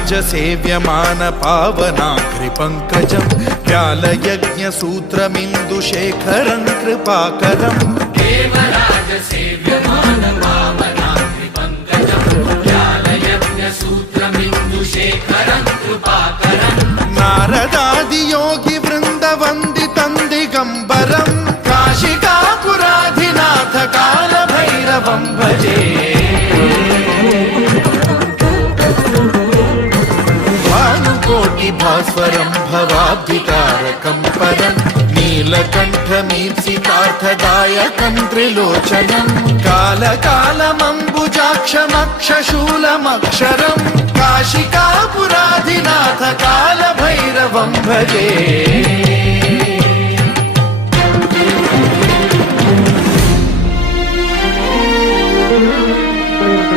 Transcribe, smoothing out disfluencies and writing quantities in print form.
देवराजसेव्यमान पावनाग्रिपङ्कजं व्यालयज्ञसूत्रमिन्दुशेखरं कृपाकरं देवराजसेव्यमान पावनाग्रिपङ्कजं व्यालयज्ञसूत्रमिन्दुशेखरं कृपाकरं नारदादियोगिवृन्दवन्दितं दिगम्बरं काशिकापुराधिनाथ कालभैरवं भजे भास्वरं भवाब्धितारकं परं नीलकण्ठमीप्सितार्थदायकं त्रिलोचनं कालकालमम्बुजाक्षमक्षशूलमक्षरं काशिकापुराधिनाथ कालभैरवं भजे।